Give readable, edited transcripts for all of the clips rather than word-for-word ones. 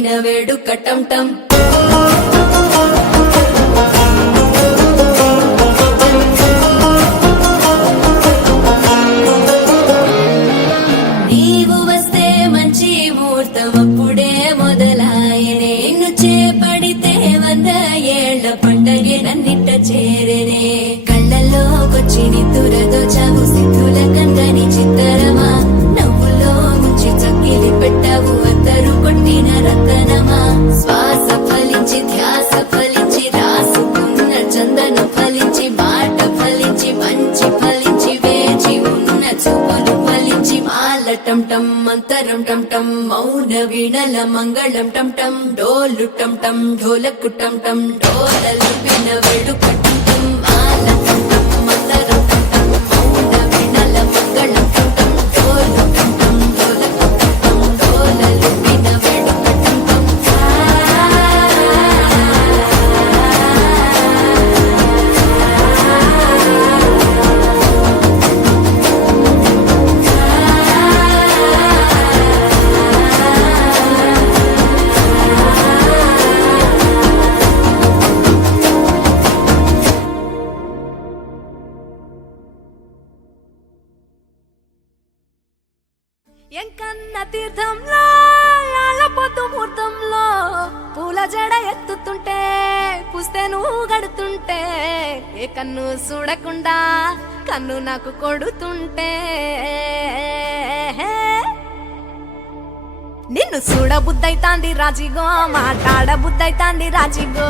లుప్పిన వేడుక టం టం నీవు వస్తే మంచి ముహూర్తం అప్పుడే మొదలాయనే నిన్ను చేపడితే 100 ఏళ్ల పండగే నన్నిట్ట చేరేనే కళ్ళల్లోకొచ్చి నిద్దురదోచావు సిద్ధుల కందని చిత్తరమా నవ్వులో ముంచి చక్కిలి పెట్టావు అందరూ కొట్టిన రతనమా శ్వాస ఫలించి ధ్యాస ఫలించి రాసుకున్న చందనం ఫలించి మాట ఫలించి మంచి ఫలించి వేచి ఉన్న చూపులు ఫలించి మాల టం టం మంతరం టం టం మౌన వీణల మంగళం టం టం డోలు టం టం ఢోలకు టం టం డోలలు విన వేడుక టం టం మాల టం టం మంతరం టం టం మౌన వీణల మంగళం టం టం డోలు టం టం ఢోలకు టం టం డోలలు విన వేడుక టం టం ఎంకన్న తీర్థంలో పొద్దు ముహూర్తంలో పూల జడ ఎత్తుతుంటే పుస్తే నువ్వు గడుతుంటే ఏ కన్ను చూడకుండా కన్ను నాకు కొడుతుంటే నిన్ను చూడ బుద్ధైతాంది రాజిగో మాట్లాడ బుద్ధైతాంది రాజిగో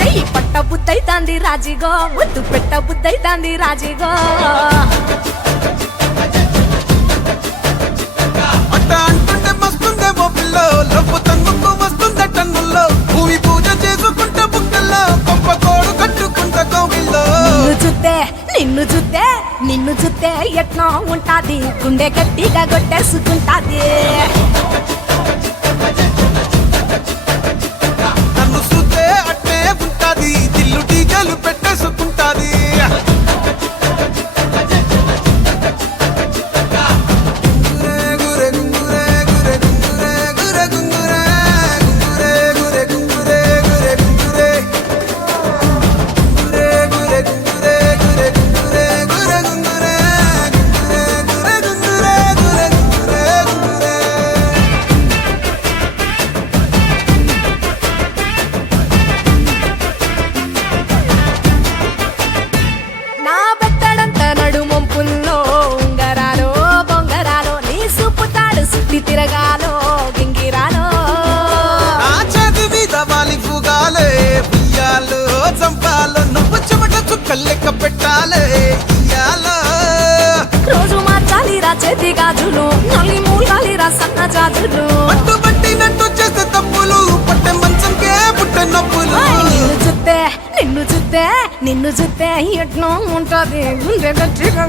చెయ్యి పట్ట బుద్ధైతాంది రాజిగో ముద్దు పెట్ట బుద్ధైతాంది రాజిగో అట్ట అంటుంటే మస్తుందేమో పిల్లో లవ్వు తన్నుకు వస్తుందే టన్నుల్లో భూమి పూజ చేసుకుంటే బుక్కల్లో గొప్ప కోడు కట్టుకుంటా కోవిల్లో నిన్ను చూస్తే ఎట్లా ఉంటాది గుండె గట్టిగా కొట్టేసుకుంటాది నన్ను చూస్తే అట్టే ఉంటాది దిల్లు డీజలు పెట్టేసుకుంటాది నా బెత్తడంత నడుమొంపుల్లో ఉంగరాలో బొంగరాలో నీ సుప్పుతాడు సుట్టి తిరగాలో గింగిరాలో ఆ చేతి మీద వాలి ఫుగాలే బియ్యాలు చంపాలో నువ్వు చెమట చుక్కలు లెక్క పెట్టాలే ఇయ్యాలో రోజు మార్చాలిరా చేతి గాజులు నల్లి మూలాలిరా సన్న జాజులు పట్టు పట్టినట్టు చేసే తప్పులు పట్టే మంచంకే పుట్టే నొప్పులు నిన్ను చూస్తే ఎట్లా ఉంటది గుండె గట్టిగా